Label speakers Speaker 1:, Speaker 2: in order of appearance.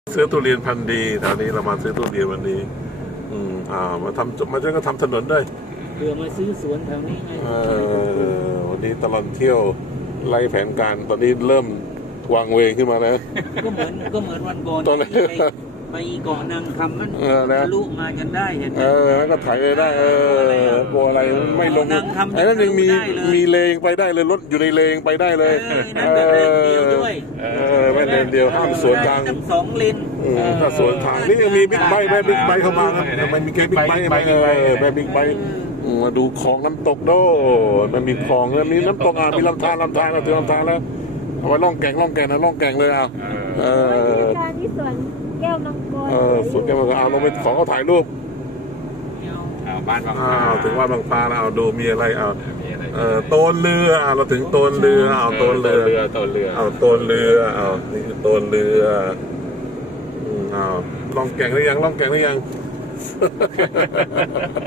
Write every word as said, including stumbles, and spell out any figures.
Speaker 1: ซื้อทุเรียนพันธุ์ดีแถวนี้เรามาซื้อทุเรียนวันนี้ อืมอ่ามาทำมาจะก็ทำถนนด้วย
Speaker 2: เพื่อมาซื้อสวนแถวนี้ไง
Speaker 1: เออวันนี้ตลอดเที่ยวไล่แผนการตอนนี้เริ่มวางเวงขึ้นมาแล้ว
Speaker 2: ก็เหมือนก็เหมือนวันก่อน
Speaker 1: ตอนแรก
Speaker 2: ที่ไปไปเกาะนางคำมัน
Speaker 1: เออนะ
Speaker 2: ทะลุมากันได้เห็นไหม
Speaker 1: เออแล้วก็ถ่ายไปได้เออโบอะไรไม่ลง
Speaker 2: นางคำ
Speaker 1: ไอ้นั่นยังมี
Speaker 2: ได้เลย
Speaker 1: มีเลงไปได้เลยรถอยู่ในเลงไปได้เลย
Speaker 2: เออนั่นแบบเลนเดียวด้วย
Speaker 1: เออไม่เลนเดียวห้ามสวนทาง
Speaker 2: ทั้งสองเลน
Speaker 1: อืมถ้าสวนทางนี่ยังมีบิ๊กไบค์แม่บิ๊กไบค์เข้ามาครับทำไมมีแค่บิ๊กไบค์ไหมเออแม่บิ๊กไบค์อืมมาดูคลองน้ำตกโดมันมีคลองแล้วมีน้ำตกอ่ะมีลำธารลำธารเราถึงลำธารแล้วเอาไว้ล่องแก่งล่องแก่งนะล่องแก่งเลยอ่ะเออ
Speaker 3: การที่สวนแก้วมังกร
Speaker 1: เออสวนแก้วมังกรเอาลงไปขอเขาถ่ายรูป
Speaker 4: เอาบ้านบาง
Speaker 1: อ้าวถึงว่าบางปลาแล้วเอาดูมีอะไรเอา
Speaker 4: มีอะไร
Speaker 1: เออโตนเรืออ่ะเราถึงโตนเรือเอาโตนเรือ
Speaker 4: เรือตัวเรือ
Speaker 1: เอาโตนเรือเอานี่คือโตนเรืออืมเอาล่องแก่งหรือยังล่องแก่งหรือยัง